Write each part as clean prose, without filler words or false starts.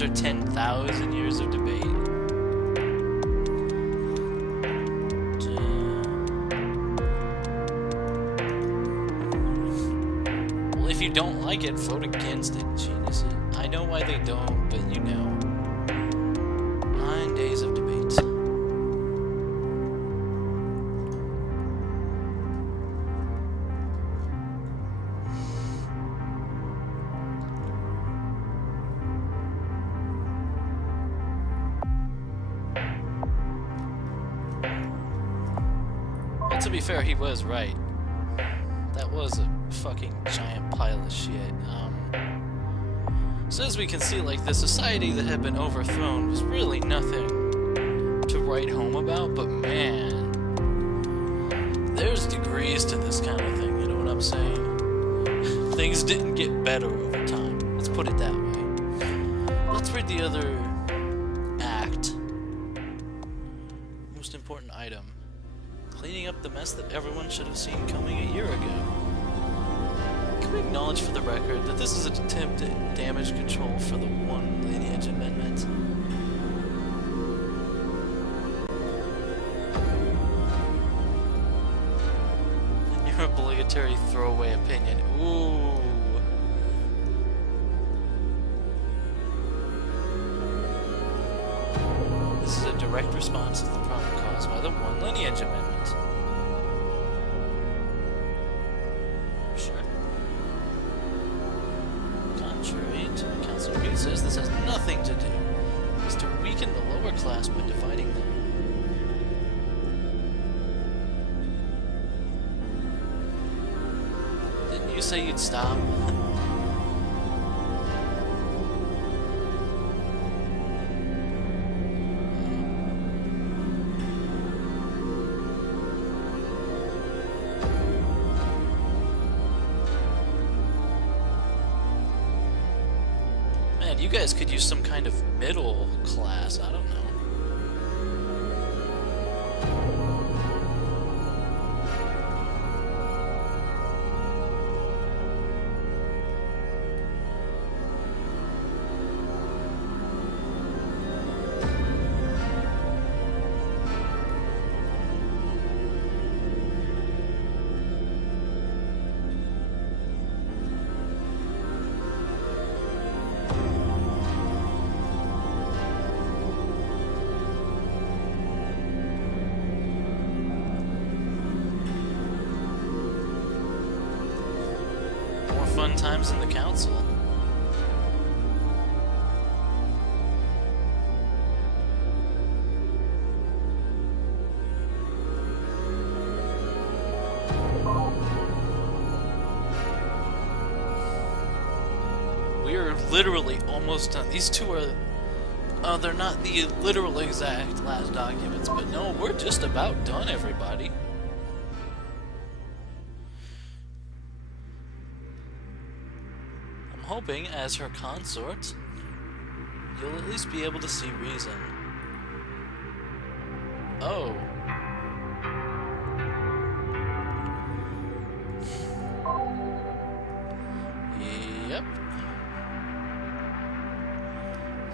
after 10,000 years of debate. Well, if you don't like it, vote against it, genius. I know why they don't, but you know. 9 days of debate. To be fair, he was right. That was a fucking giant pile of shit. So as we can see, like, the society that had been overthrown was really nothing to write home about, but man, there's degrees to this kind of thing, you know what I'm saying? Things didn't get better over time. Let's put it that way. Let's read the other act. Most important item. Cleaning up the mess that everyone should have seen coming a year ago. Can we acknowledge for the record that this is an attempt at damage control for the One Lineage Amendment? Your obligatory throwaway opinion. Ooh. This is a direct response to the problem caused by the One Lineage Amendment. Sure. Contrary to what Council Reed says, this has nothing to do. It's to weaken the lower class by dividing them. Didn't you say you'd stop? You guys could use some kind of middle class, I don't know. Fun times in the council. We are literally almost done. These two are... they're not the literal exact last documents, but no, we're just about done, everybody. Hoping, as her consort, you'll at least be able to see reason. Oh. Yep.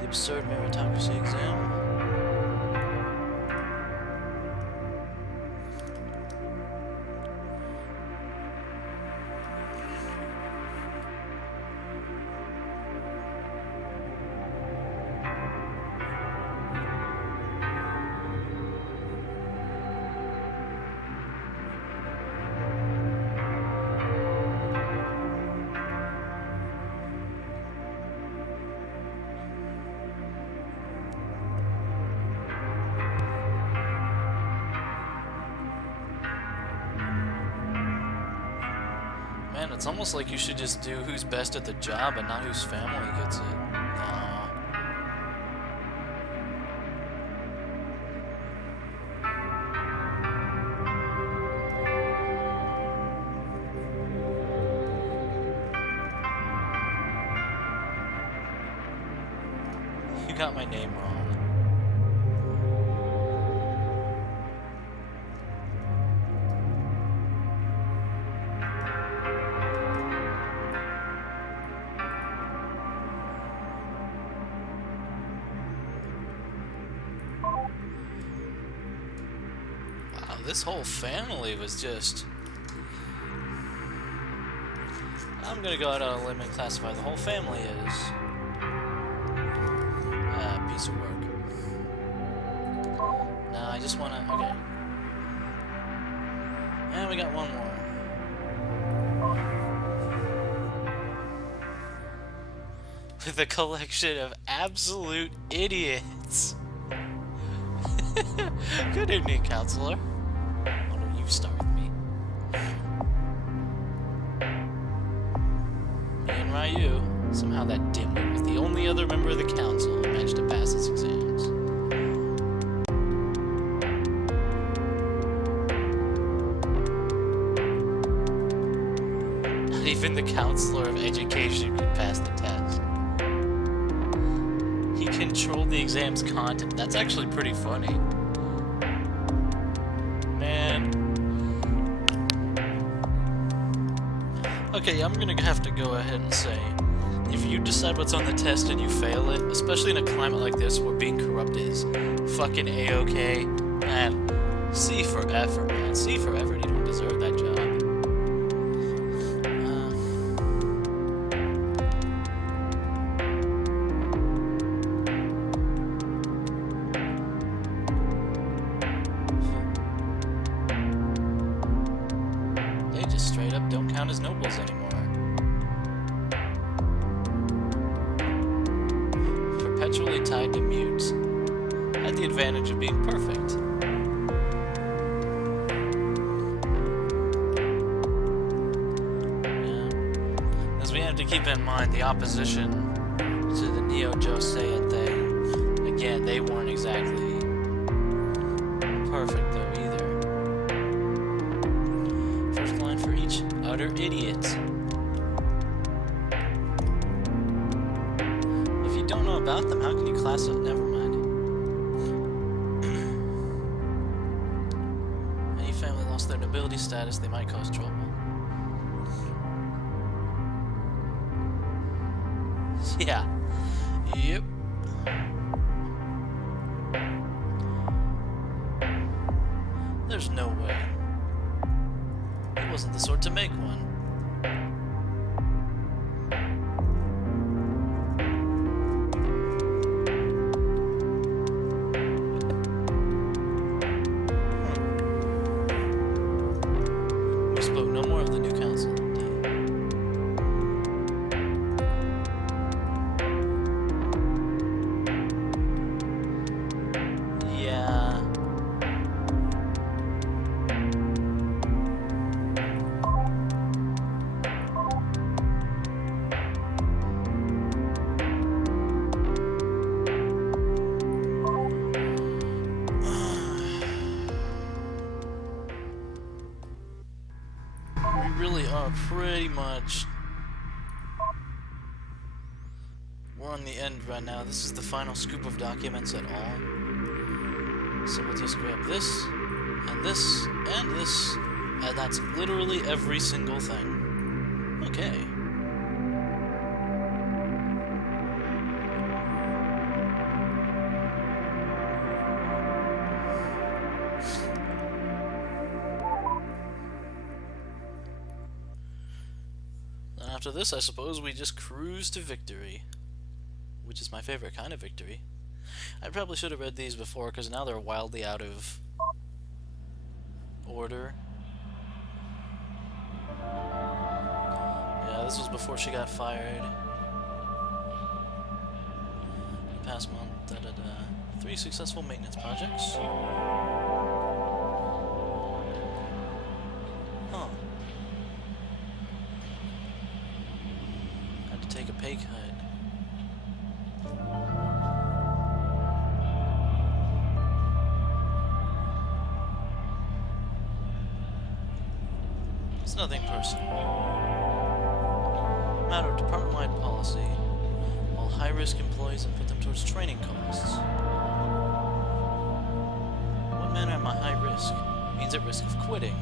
The absurd meritocracy exam. Man, it's almost like you should just do who's best at the job and not whose family gets it. Nah. You got my name wrong. this whole family was just... I'm gonna go out on a limb and classify the whole family as... a piece of work. No, I just wanna... Okay. And we got one more. With a collection of absolute idiots. Good evening, counselor. Why don't you start with me? Me and Ryu. Somehow that dimwit was the only other member of the council who managed to pass his exams. Not even the counselor of education could pass the test. He controlled the exam's content. That's actually pretty funny. Man. Okay, I'm gonna have to go ahead and say, if you decide what's on the test and you fail it, especially in a climate like this where being corrupt is fucking A-okay, man, C for effort, man. C for effort. You don't deserve that job. Straight up don't count as nobles anymore. Perpetually tied to mute. Had the advantage of being perfect. Yeah. As we have to keep in mind the opposition to the Neo-Joseian thing. Again, they weren't exactly perfect though either. For each utter idiot. If you don't know about them, how can you class it? Never mind. Any family lost their nobility status, they might cause trouble. Yeah. Yep. There's no way. He wasn't the sort to make one. We spoke no more of the new council. Yeah. Really are pretty much... We're on the end right now. This is the final scoop of documents at all. So we'll just grab this, and this, and this, and that's literally every single thing. Okay. After this, I suppose we just cruise to victory. Which is my favorite kind of victory. I probably should have read these before, because now they're wildly out of order. Yeah, this was before she got fired. Past month, da-da-da. 3 successful maintenance projects. Huh. Had to take a pay cut. It's nothing personal. Matter of department-wide policy. All high-risk employees and put them towards training costs. What manner am I high risk? Means at risk of quitting.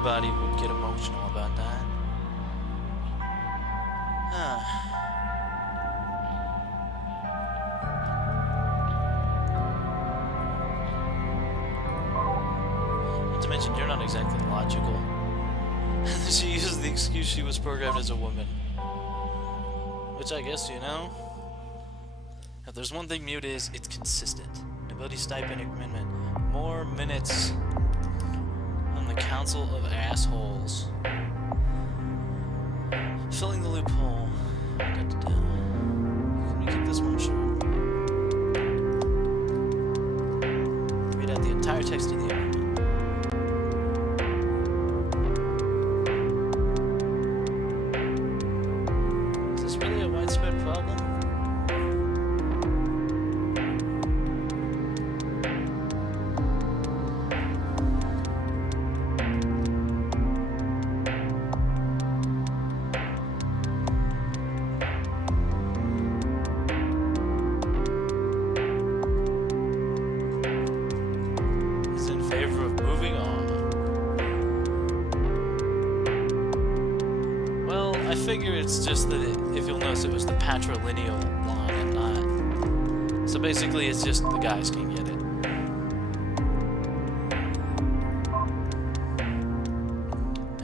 anybody would get emotional about that. Not to mention, you're not exactly logical. She used the excuse she was programmed as a woman. Which I guess, you know, if there's one thing Mute is, it's consistent. Ability stipend commitment. More minutes on the Council of Assholes. Filling the loophole. Can we keep this one short? Read out the entire text of the agreement. Is this really a widespread problem? I figure it's just that if you'll notice, it was the patrilineal line and not. So basically, it's just the guys can get it.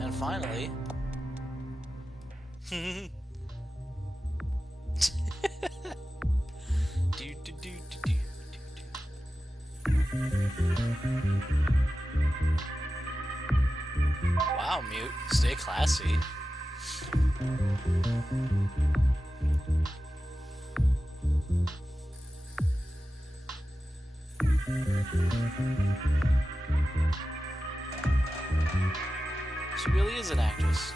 And finally. Wow, Mute. Stay classy. She really is an actress.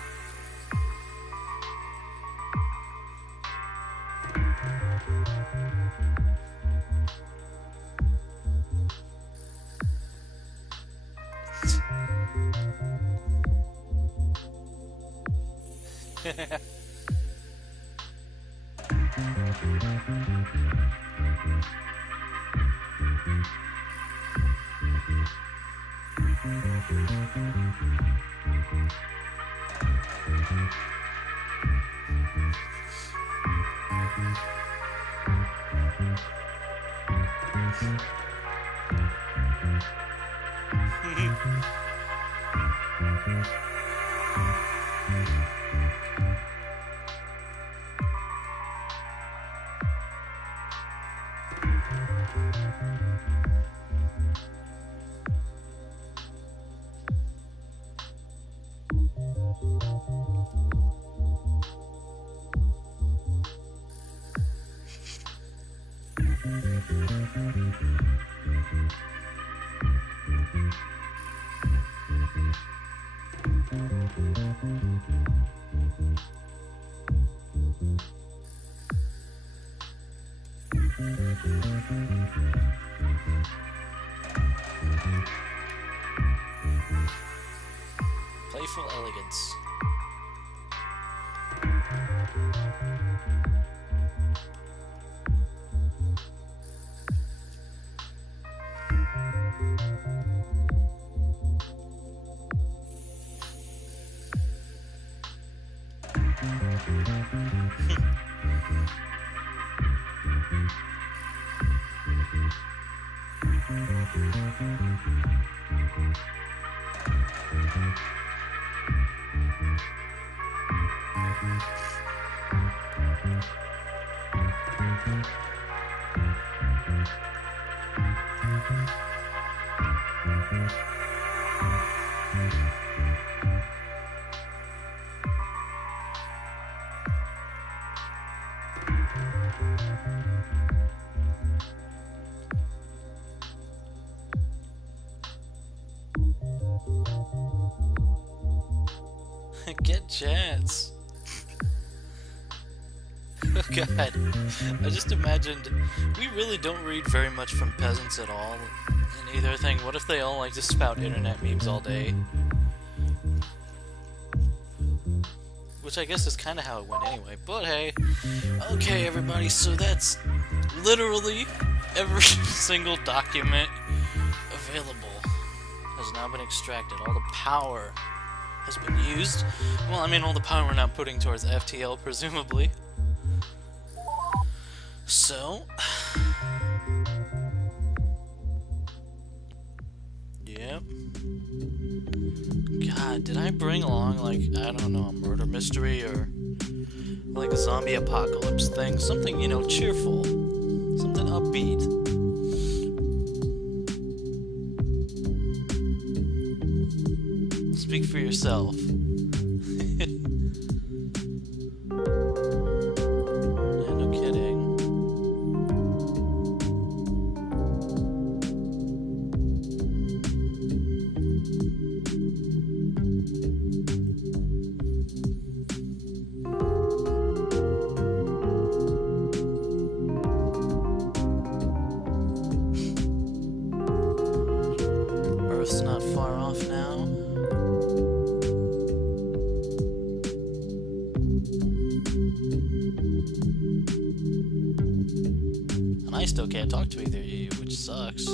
Playful elegance. Get Chance. Oh god. I just imagined we really don't read very much from peasants at all in either thing. What if they all like just spout internet memes all day? Which I guess is kind of how it went anyway. But hey. Okay everybody, so that's literally every single document available has now been extracted. All the power has been used. Well, I mean, all the power we're not putting towards FTL, presumably. So... Yep. God, did I bring along, like, I don't know, a murder mystery or like a zombie apocalypse thing? Something, you know, cheerful. Something upbeat. Speak for yourself. Yeah, no kidding. Earth's not far off now. And I still can't talk to either of you, which sucks.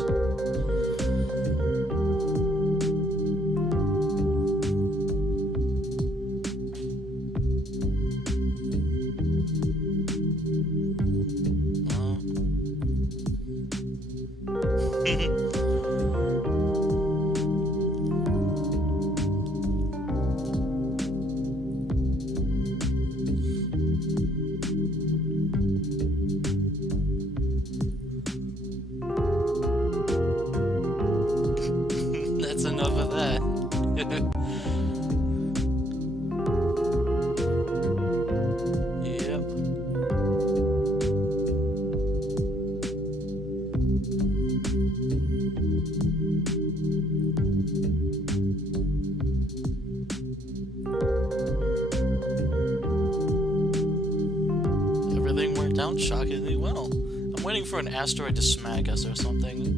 That's enough of that. Yep. Everything worked out shockingly well. I'm waiting for an asteroid to smack us or something.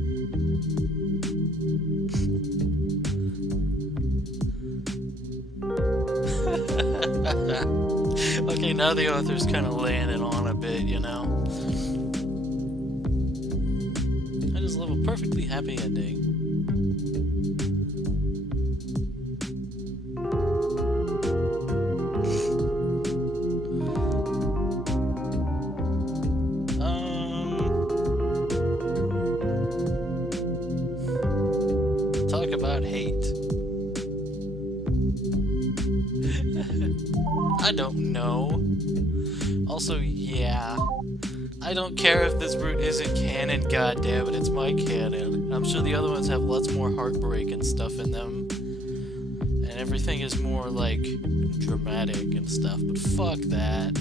Okay, now the author's kind of laying it on a bit, you know? I just love a perfectly happy ending. Talk about hate. I don't know. Also, yeah. I don't care if this route isn't canon, goddammit, it's my canon. I'm sure the other ones have lots more heartbreak and stuff in them. And everything is more, like, dramatic and stuff, but fuck that.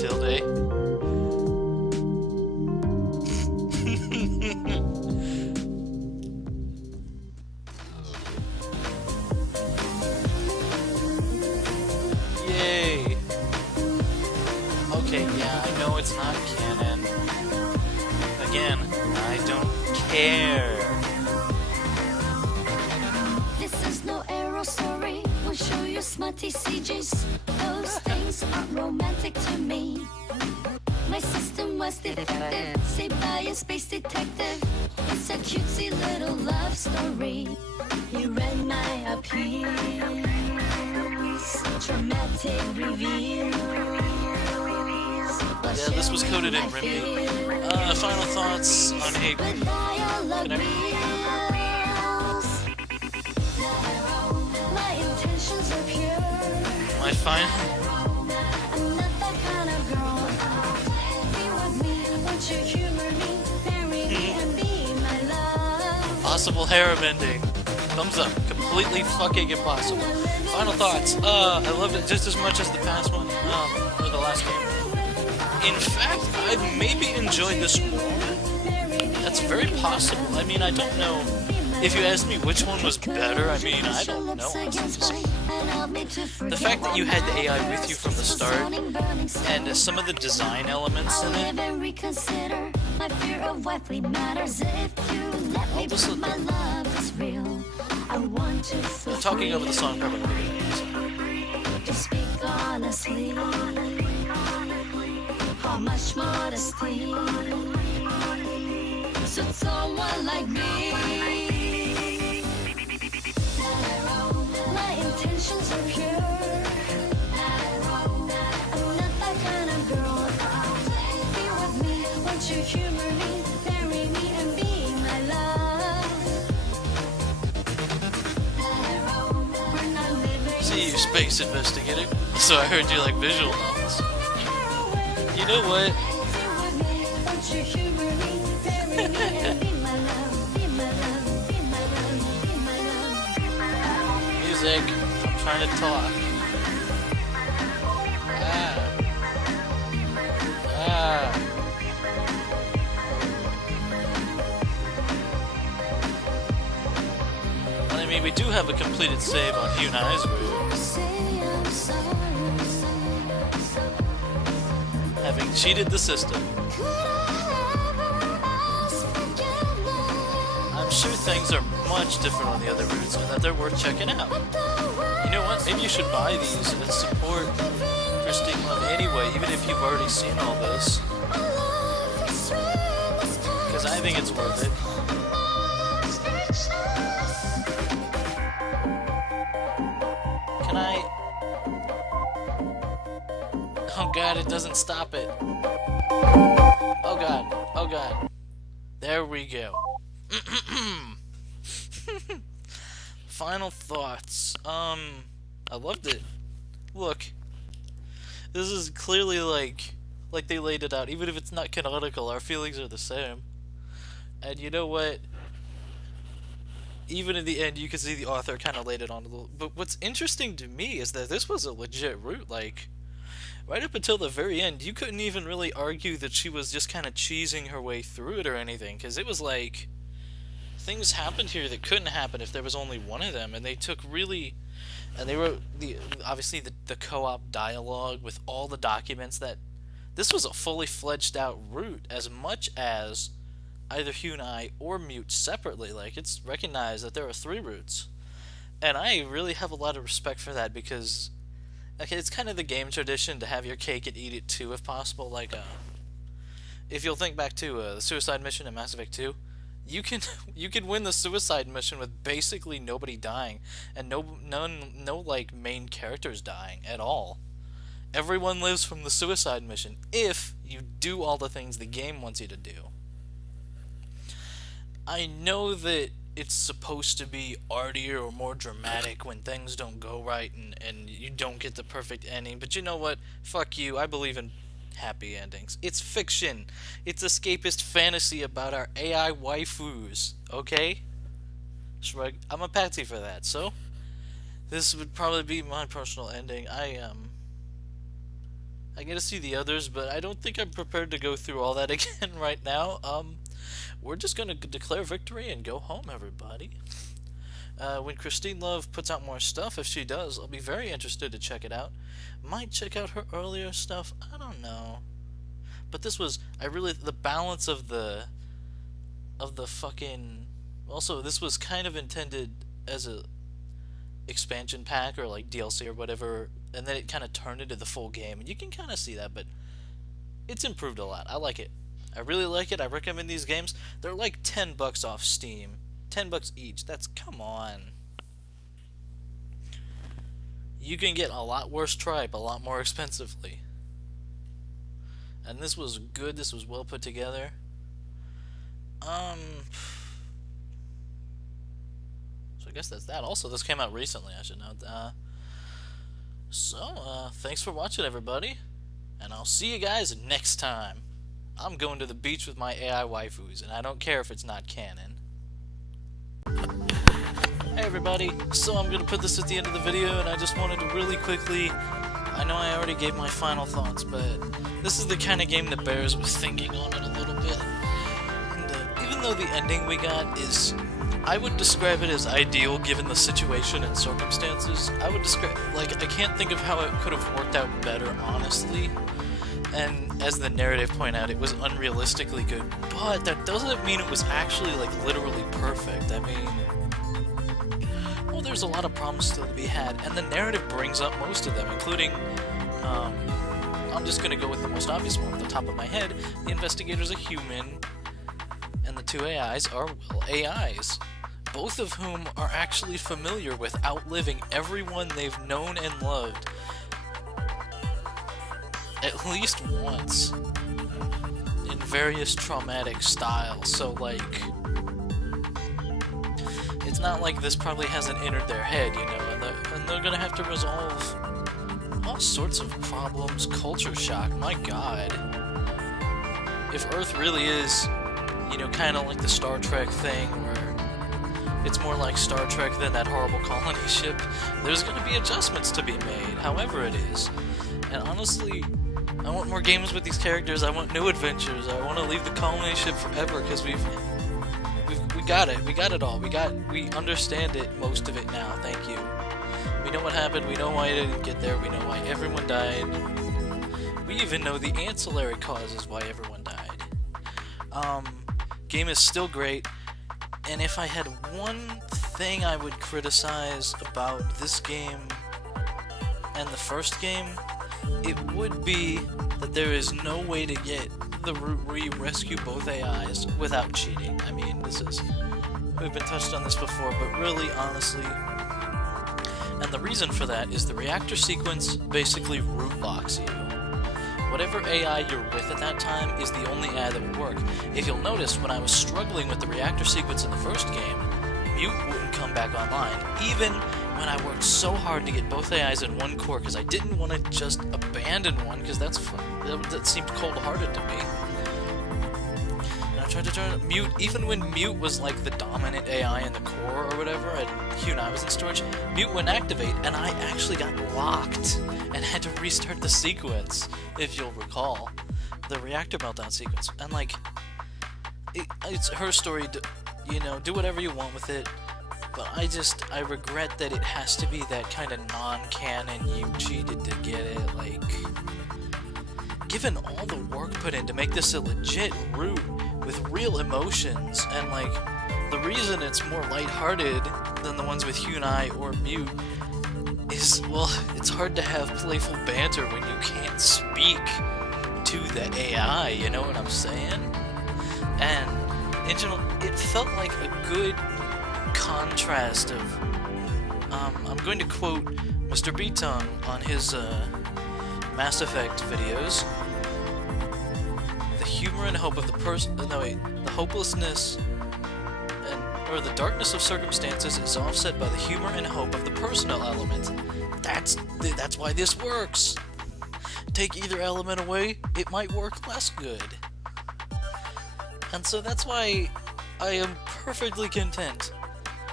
Tilde. Yay! Okay, yeah, I know it's not canon. Again, I don't care. This is no arrow story. We'll show you smutty CGs. Those things aren't romantic to me. My system was defective, saved by a space detective. It's a cutesy little love story. You read my appeals, dramatic reveals. Yeah, this was coded in Rimby. Final thoughts on hate. My intentions are pure. My final... I'm not that kind of girl. Be with me, won't you humor me? Marry me and be my love. Possible harem ending. Thumbs up. Completely fucking impossible. Final thoughts. I loved it just as much as the past one, or the last game. In fact, I maybe enjoyed this more. That's very possible. I mean, I don't know. If you ask me which one was better, I mean, I don't know. The fact that you had the AI with you from the start, and some of the design elements in it. I'll just look. I'm talking over the song permanently. How much modesty suits someone like me? intentions are pure. I'm not that kind of girl. Be with me, won't you humor me, marry me, and be my love. We're not living. See you, space investigator. So I heard you like visual novels. You know what? Won't you humor me, marry me, and be my love, be my love, be my love, be my love, be my love. Music. I'm trying to talk. I mean, we do have a completed save on hyun-ae's route, Say I'm sorry. having cheated the system. Could I ever ask forgiveness? I'm sure things are much different on the other routes and that they're worth checking out. You know what? Maybe you should buy these and support Christine Love anyway, even if you've already seen all this. Because I think it's worth it. Can I... Oh god, it doesn't stop it. Oh god, oh god. There we go. Final thoughts. I loved it. Look. This is clearly like they laid it out. Even if it's not canonical, our feelings are the same. And you know what? Even in the end, you can see the author kind of laid it on a little. But what's interesting to me is that this was a legit route. Like, right up until the very end, you couldn't even really argue that she was just kind of cheesing her way through it or anything. Because it was like, things happened here that couldn't happen if there was only one of them. And they took really... And they wrote, obviously, the co-op dialogue with all the documents that... This was a fully fledged out route, as much as either hyun-ae or Mute separately. Like, it's recognized that there are 3 routes. And I really have a lot of respect for that, because... Okay, it's kind of the game tradition to have your cake and eat it too, if possible. Like, if you'll think back to the suicide mission in Mass Effect 2, you can win the suicide mission with basically nobody dying, and no like main characters dying at all. Everyone lives from the suicide mission if you do all the things the game wants you to do. I know that it's supposed to be artier or more dramatic when things don't go right and you don't get the perfect ending, but you know what? Fuck you. I believe in happy endings. It's fiction. It's escapist fantasy about our AI waifus, okay? Shrug. I'm a patsy for that, so this would probably be my personal ending. I get to see the others, but I don't think I'm prepared to go through all that again right now. We're just gonna declare victory and go home, everybody. When Christine Love puts out more stuff, if she does, I'll be very interested to check it out. Might check out her earlier stuff, I don't know. But this was, the balance of the fucking... Also, this was kind of intended as a expansion pack or like DLC or whatever, and then it kind of turned into the full game, and you can kind of see that, but it's improved a lot. I like it. I really like it. I recommend these games. They're like $10 off Steam. $10 each. That's, come on. You can get a lot worse tripe a lot more expensively. And this was good. This was well put together. So I guess that's that. Also, this came out recently, I should note. Thanks for watching, everybody. And I'll see you guys next time. I'm going to the beach with my AI waifus, and I don't care if it's not canon. Hey everybody, so I'm going to put this at the end of the video, and I just wanted to really quickly, I know I already gave my final thoughts, but this is the kind of game that bears with thinking on it a little bit. And even though the ending we got is, I would describe it as ideal given the situation and circumstances, I would describe, like, I can't think of how it could have worked out better, honestly. And as the narrative pointed out, it was unrealistically good, but that doesn't mean it was actually, like, literally perfect. I mean, well, there's a lot of problems still to be had, and the narrative brings up most of them, including, I'm just gonna go with the most obvious one off the top of my head. The investigator's a human, and the 2 AIs are, well, AIs. both of whom are actually familiar with outliving everyone they've known and loved at least once in various traumatic styles. So, like, it's not like this probably hasn't entered their head, you know, and they're gonna have to resolve all sorts of problems, culture shock, my god. If Earth really is, you know, kind of like the Star Trek thing, where it's more like Star Trek than that horrible colony ship, there's gonna be adjustments to be made, however it is. And honestly, I want more games with these characters, I want new adventures, I want to leave the colony ship forever, because we got it. We got it all. We understand it, most of it now. Thank you. We know what happened. We know why it didn't get there. We know why everyone died. We even know the ancillary causes why everyone died. Game is still great. And if I had one thing I would criticize about this game and the first game, it would be that there is no way to get the route where you rescue both AIs without cheating. I mean, we've been touched on this before, but really, honestly, and the reason for that is the reactor sequence basically route locks you. Whatever AI you're with at that time is the only AI that would work. If you'll notice, when I was struggling with the reactor sequence in the first game, Mute wouldn't come back online, even when I worked so hard to get both AIs in one core, because I didn't want to just abandon one, because that seemed cold-hearted to me. And I tried to turn Mute, even when Mute was like the dominant AI in the core or whatever, and hyun-ae was in storage, Mute wouldn't activate, and I actually got locked and had to restart the sequence, if you'll recall. The reactor meltdown sequence. And like, it's her story, you know, do whatever you want with it. But I regret that it has to be that kind of non-canon, you cheated to get it, like, given all the work put in to make this a legit route with real emotions, and like, the reason it's more lighthearted than the ones with hyun-ae or Mute is, well, it's hard to have playful banter when you can't speak to the AI, you know what I'm saying? And in general, it felt like a good contrast of, I'm going to quote Mr. Beaton on his Mass Effect videos. The humor and hope of the the hopelessness or the darkness of circumstances is offset by the humor and hope of the personal element. That's why this works. Take either element away, it might work less good. And so that's why I am perfectly content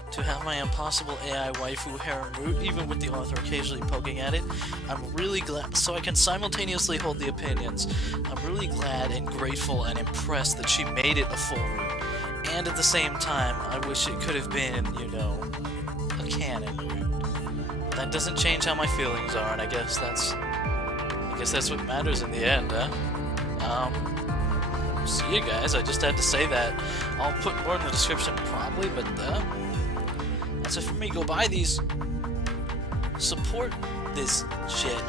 to have my impossible AI waifu harem route, even with the author occasionally poking at it. I'm really glad, so I can simultaneously hold the opinions. I'm really glad and grateful and impressed that she made it a full route. And at the same time, I wish it could have been, you know, a canon route. That doesn't change how my feelings are, and I guess that's what matters in the end, huh? See you guys, I just had to say that. I'll put more in the description probably, but that's it for me. Go buy these. Support this shit.